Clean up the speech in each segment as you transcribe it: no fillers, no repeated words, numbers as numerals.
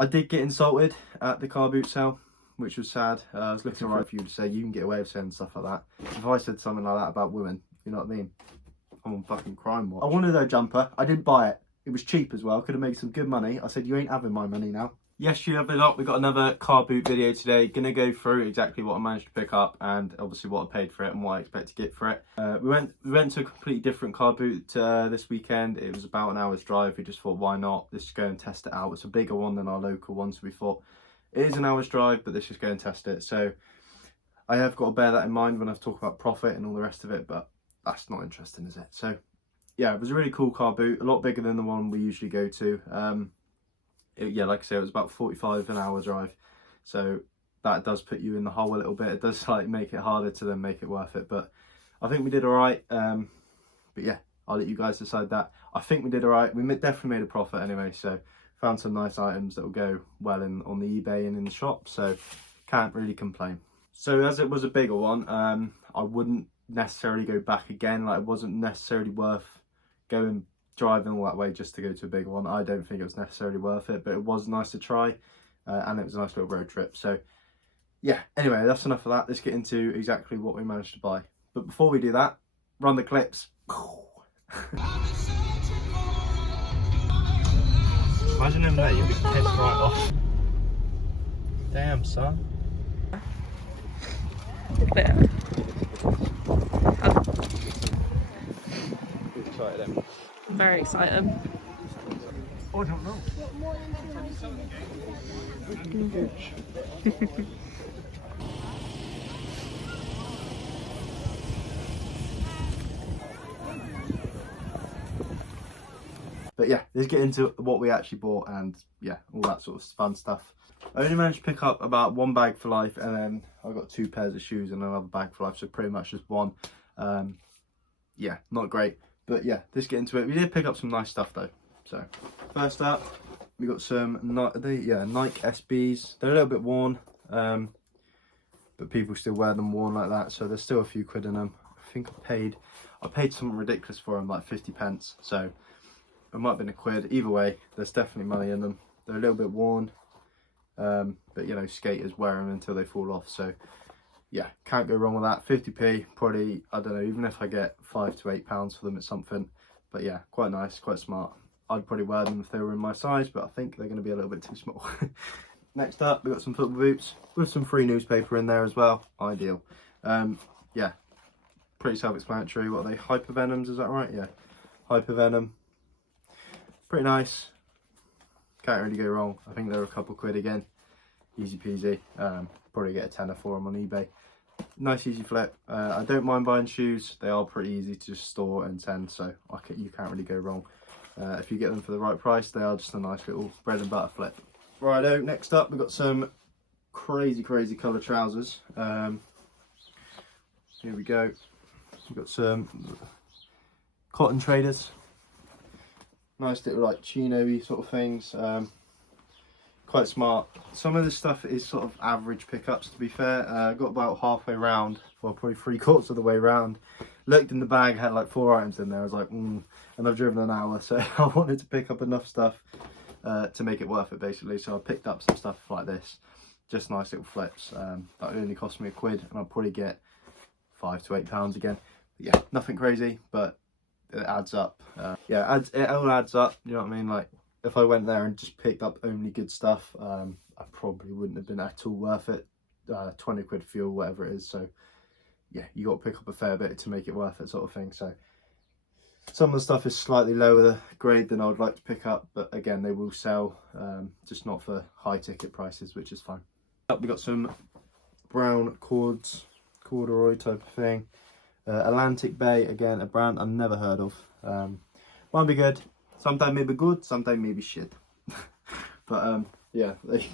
I did get insulted at the car boot sale, which was sad. I was looking for you to say you can get away with saying stuff like that. If I said something like that about women, you know what I mean? I'm on fucking crime watch. I wanted a jumper. I didn't buy it. It was cheap as well. Could have made some good money. I said, you ain't having my money now. Yes, you have it up. We've got another car boot video today. Gonna go through exactly what I managed to pick up and obviously what I paid for it and what I expect to get for it. We went to a completely different car boot this weekend. It was about an hour's drive. We just thought, why not? Let's just go and test it out. It's a bigger one than our local one, so we thought it is an hour's drive, but let's just go and test it. So I have got to bear that in mind when I talk about profit and all the rest of it, but that's not interesting, is it? So yeah, it was a really cool car boot, a lot bigger than the one we usually go to. Yeah, like I say, it was about 45 an hour drive, so that does put you in the hole a little bit. It does like make it harder to then make it worth it, but I think we did all right. But yeah, I'll let you guys decide that. I think we did all right. We definitely made a profit anyway, so found some nice items that will go well on the eBay and in the shop, so can't really complain. So as it was a bigger one, I wouldn't necessarily go back again. Like, it wasn't necessarily worth driving all that way just to go to a bigger one. I don't think it was necessarily worth it, but it was nice to try, and it was a nice little road trip. So yeah, anyway, that's enough of that. Let's get into exactly what we managed to buy. But before we do that, run the clips. Imagine him there, you'd be pissed right off. Damn, son. There. Excited him. Very exciting. Oh, I don't know. But yeah, let's get into what we actually bought and yeah, all that sort of fun stuff. I only managed to pick up about one bag for life, and then I got 2 pairs of shoes and another bag for life, so pretty much just one. Yeah, not great, but yeah, let's get into it. We did pick up some nice stuff though. So first up, we got some Nike SBs. They're a little bit worn, but people still wear them worn like that, so there's still a few quid in them. I think I paid something ridiculous for them, like 50 pence, so it might have been a quid. Either way, there's definitely money in them. They're a little bit worn, but you know, skaters wear them until they fall off, so yeah, can't go wrong with that. 50p, probably, I don't know, even if I get £5 to £8 for them, it's something. But yeah, quite nice, quite smart. I'd probably wear them if they were in my size, but I think they're going to be a little bit too small. Next up, we've got some football boots with some free newspaper in there as well. Ideal. Yeah, pretty self-explanatory. What are they? Hypervenoms, is that right? Yeah, Hypervenom. Pretty nice. Can't really go wrong. I think they're a couple quid again. Easy peasy. Probably get a tenner for them on eBay. Nice easy flip. I don't mind buying shoes. They are pretty easy to just store and send, so you can't really go wrong. If you get them for the right price, they are just a nice little bread and butter flip. Righto, next up we've got some crazy colour trousers. Here we go. We've got some cotton traders. Nice little like chino-y sort of things. Quite smart. Some of this stuff is sort of average pickups, to be fair. Got about halfway round, well, probably 3/4 of the way round. Looked in the bag, had like 4 items in there. I was like, and I've driven an hour, so I wanted to pick up enough stuff to make it worth it, basically. So I picked up some stuff like this, just nice little flips. That only cost me a quid, and I'll probably get £5 to £8 again. But yeah, nothing crazy, but it adds up. Yeah, it all adds up. You know what I mean? Like, if I went there and just picked up only good stuff, I probably wouldn't have been at all worth it. 20 quid fuel, whatever it is. So yeah, you got to pick up a fair bit to make it worth it, sort of thing. So some of the stuff is slightly lower grade than I would like to pick up, but again, they will sell, just not for high ticket prices, which is fine. We got some brown corduroy type of thing. Atlantic Bay, again, a brand I've never heard of. Might be good. Sometimes maybe good, sometimes maybe shit. But yeah, there you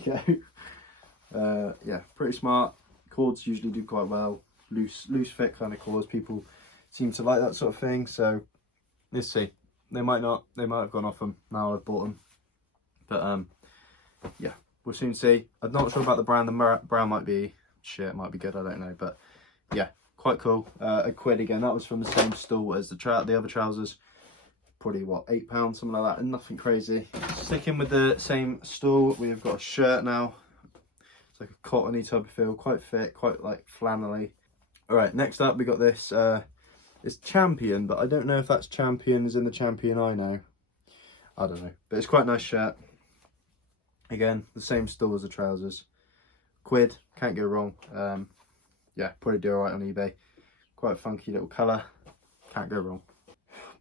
go. Yeah, pretty smart. Cords usually do quite well. Loose fit kind of cords. People seem to like that sort of thing. So let's see. They might not. They might have gone off them now I've bought them. But yeah, we'll soon see. I'm not sure about the brand. The brown might be shit. Might be good. I don't know. But yeah, quite cool. A quid again. That was from the same store as the other trousers. probably what, £8, something like that, and nothing crazy. Sticking with the same stall, we've got a shirt now. It's like a cottony type of feel, quite thick, quite like flannelly. All right, next up we got this. It's Champion, but I don't know if that's Champion as in the Champion I know. I don't know, but it's quite a nice shirt. Again, the same stall as the trousers. £1, can't go wrong. Yeah, probably do alright on eBay. Quite a funky little colour, can't go wrong.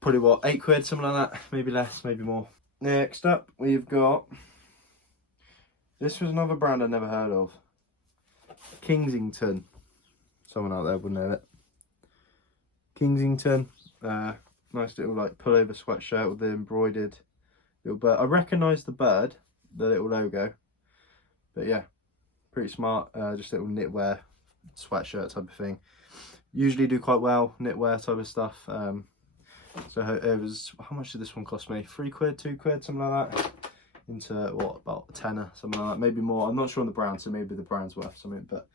Probably what, £8, something like that, maybe less, maybe more. Next up, we've got, this was another brand I never heard of. Kingsington. Someone out there would know it. Kingsington, nice little like pullover sweatshirt with the embroidered little bird. I recognise the bird, the little logo, but yeah, pretty smart. Just a little knitwear sweatshirt type of thing. Usually do quite well, knitwear type of stuff. So it was, how much did this one cost me? £3, £2, something like that. Into what, about a tenner, something like that, maybe more. I'm not sure on the brand, so maybe the brand's worth something, but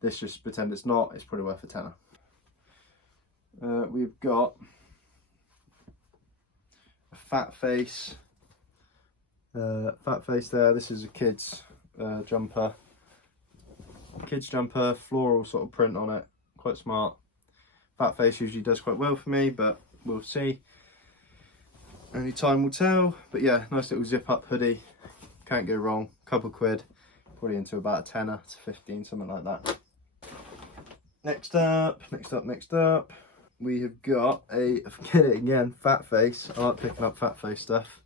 this, just pretend it's not, it's probably worth a tenner. We've got a fat face there. This is a kid's jumper. Kids jumper, floral sort of print on it, quite smart. Fat face usually does quite well for me, but we'll see. Only time will tell. But yeah, nice little zip up hoodie, can't go wrong. Couple quid, probably into about a tenner to 15, something like that. Next up, we have got a, forget it again, fat face. I like picking up fat face stuff.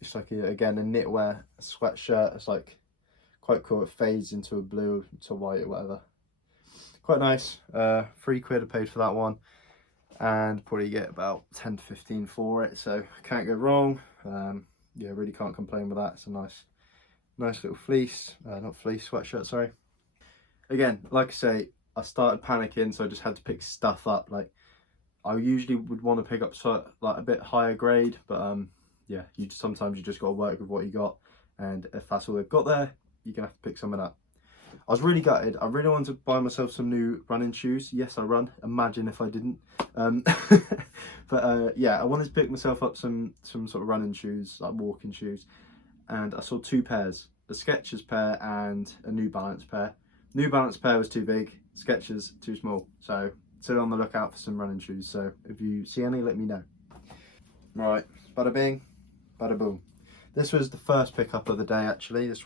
It's like again a knitwear sweatshirt. It's like quite cool. It fades into a blue to white or whatever. Quite nice. £3 I paid for that one, and probably get about 10 to 15 for it. So can't go wrong. Yeah, really can't complain with that. It's a nice little fleece, not fleece, sweatshirt. Sorry. Again, like I say, I started panicking, so I just had to pick stuff up. Like I usually would want to pick up like a bit higher grade, but yeah, sometimes you just got to work with what you got, and if that's all they've got there, you're gonna have to pick something up. I was really gutted. I really wanted to buy myself some new running shoes. Yes, I run. Imagine if I didn't. But yeah, I wanted to pick myself up some sort of running shoes, like walking shoes, and I saw 2 pairs: a Skechers pair and a New Balance pair. New Balance pair was too big, Skechers too small. So still on the lookout for some running shoes. So if you see any, let me know. Right, bada bing, bada boom. This was the first pickup of the day actually, this is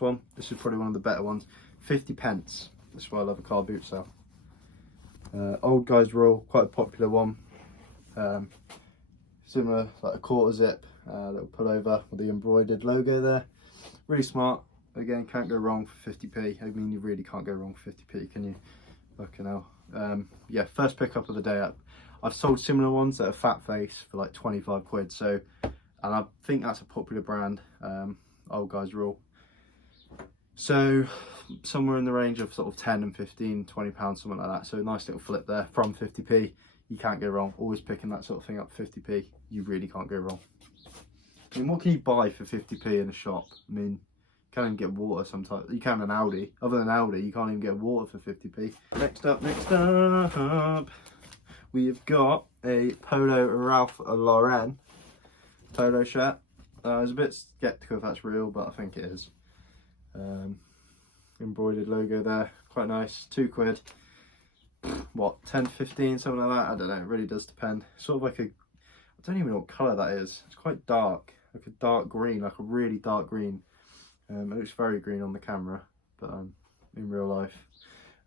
probably one of the better ones. 50p. This is why I love a car boot sale. Old Guys Rule, quite a popular one. Similar, like a quarter zip, little pullover with the embroidered logo there. Really smart. Again, can't go wrong for 50p. I mean, you really can't go wrong for 50p, can you? Fucking hell. Yeah, first pickup of the day up. I've sold similar ones that are fat face for like 25 quid. So, and I think that's a popular brand. Old Guys Rule. So somewhere in the range of sort of 10 and 15, 20 pounds, something like that. So a nice little flip there from 50p. You can't go wrong. Always picking that sort of thing up 50p. You really can't go wrong. I mean, what can you buy for 50p in a shop? I mean, you can't even get water sometimes. You can an Aldi. Other than Aldi, you can't even get water for 50p. Next up, we've got a Polo Ralph Lauren polo shirt. I was a bit skeptical if that's real, but I think it is. Embroidered logo there, quite nice. £2. What, 10 to 15, something like that? I don't know, it really does depend. Sort of like a, I don't even know what colour that is. It's quite dark, like a dark green, like a really dark green. It looks very green on the camera, but in real life,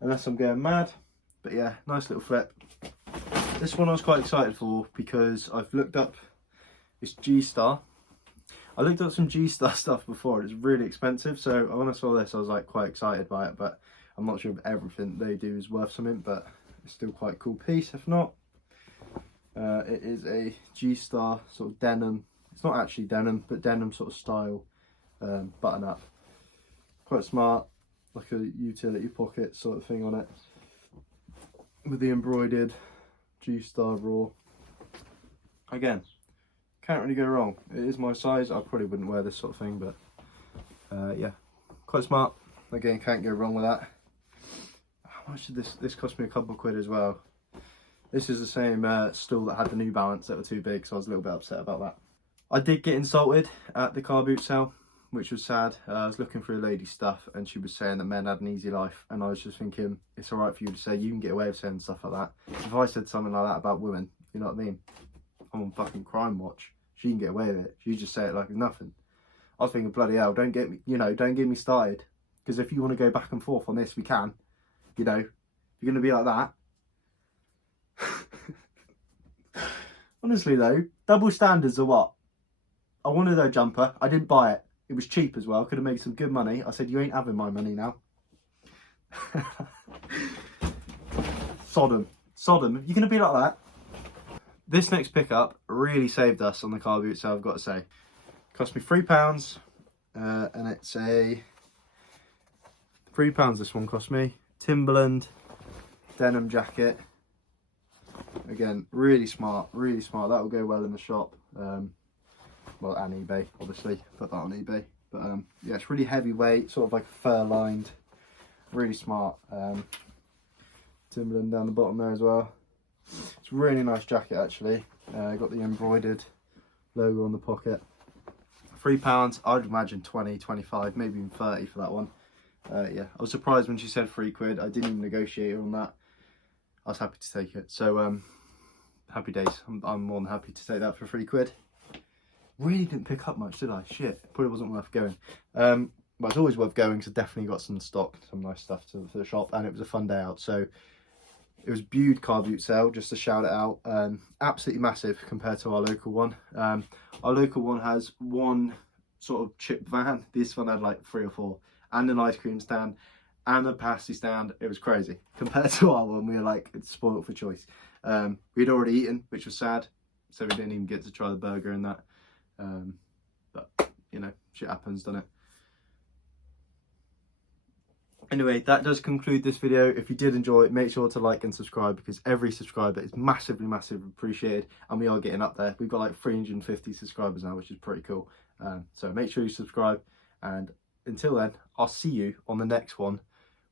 unless I'm going mad. But yeah, nice little flip. This one I was quite excited for because I've looked up, it's G-Star. I looked up some G-Star stuff before, and it's really expensive, so when I saw this I was like quite excited by it, but I'm not sure if everything they do is worth something, but it's still quite a cool piece if not. It is a G-Star sort of denim, it's not actually denim, but denim sort of style button up. Quite smart, like a utility pocket sort of thing on it, with the embroidered G-Star raw. Again, can't really go wrong. It is my size. I probably wouldn't wear this sort of thing, but yeah, quite smart. Again, can't go wrong with that. How much did this cost me? A couple of quid as well. This is the same stool that had the New Balance that were too big, so I was a little bit upset about that. I did get insulted at the car boot sale, which was sad. I was looking for a lady's stuff and she was saying that men had an easy life, and I was just thinking, it's alright for you to say, you can get away with saying stuff like that. If I said something like that about women, you know what I mean? I'm on fucking Crime Watch. She can get away with it. She just say it like it's nothing. I was thinking, bloody hell, don't get me, don't get me started. Because if you want to go back and forth on this, we can. You know, if you're going to be like that. Honestly though, double standards are what? I wanted a jumper. I didn't buy it. It was cheap as well. Could have made some good money. I said, you ain't having my money now. Sodom. Sodom. You're going to be like that? This next pickup really saved us on the car boot sale, I've got to say. Cost me £3. And it's a... £3 this one cost me. Timberland denim jacket. Again, really smart, really smart. That will go well in the shop. Well, and eBay, obviously. Put that on eBay. But yeah, it's really heavyweight, sort of like fur lined. Really smart. Timberland down the bottom there as well. It's a really nice jacket actually. Got the embroidered logo on the pocket. £3, I'd imagine 20, 25, maybe even 30 for that one. Yeah, I was surprised when she said £3. I didn't even negotiate on that. I was happy to take it. So happy days. I'm more than happy to take that for £3. Really didn't pick up much, did I? Shit, probably wasn't worth going. But it's always worth going because I definitely got some stock, some nice stuff for the shop, and it was a fun day out. So it was Bude car boot sale, just to shout it out. Absolutely massive compared to our local one. Our local one has one sort of chip van. This one had like 3 or 4, and an ice cream stand and a pasty stand. It was crazy. Compared to our one, we were like, it's spoiled for choice. We'd already eaten, which was sad, so we didn't even get to try the burger and that. But you know, shit happens, doesn't it? Anyway, that does conclude this video. If you did enjoy it, make sure to like and subscribe, because every subscriber is massively appreciated, and we are getting up there. We've got like 350 subscribers now, which is pretty cool. So make sure you subscribe, and until then, I'll see you on the next one,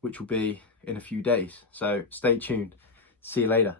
which will be in a few days. So stay tuned. See you later.